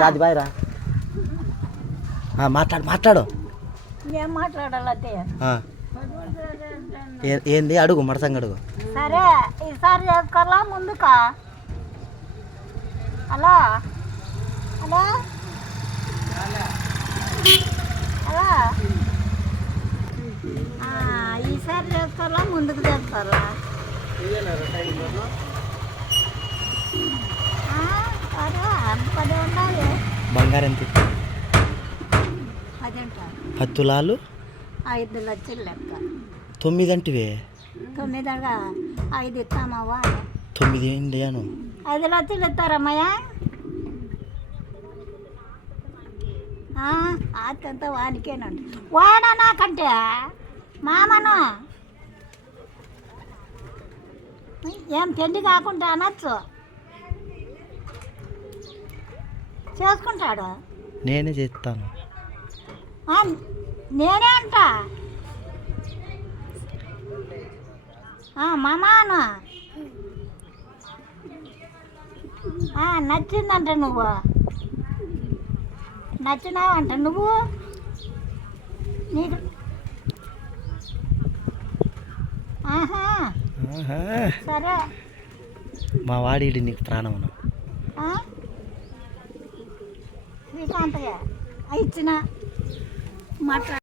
దాది బాయ్రా మాట్లాడు మాట్లాడు. ఏం. ఏ- ఏంది? అడుగు మడసంగా అడుగు. సరే ఈసారి చేసుకోవాలా? ముందుకా? అలా అలా ఆ, ఈసారి చేసుకోవాలా? ముందుకు చేసుకోవాలా ఆ, సరే అంత పది ఉండాలి బంగారం ఎంత పది ఉంటారు పది తులాలు ఐదు లక్షలు లెక్క. తొమ్మిది అంటివే తొమ్మిదిగా? ఐదు ఇస్తామవ్వా తొమ్మిది ఏంటి అను ఐదు లక్షలు ఇస్తారమ్మయ్యా అత్యంత వానికేనండి వాడా నాకంటే? మామను? ఏం పెళ్ళి కాకుండా అనొచ్చు చేసుకుంటాడు. నేనే చేస్తాను. నేనే అంట. ఆ, మామాను ఆ, నచ్చిందంట నువ్వు. నచ్చినావంట నువ్వు. నీకు. సరే. మా వాడి నీకు ప్రాణమును ಅಂತ ಐದು ಜನ ಮಾತ್ರ.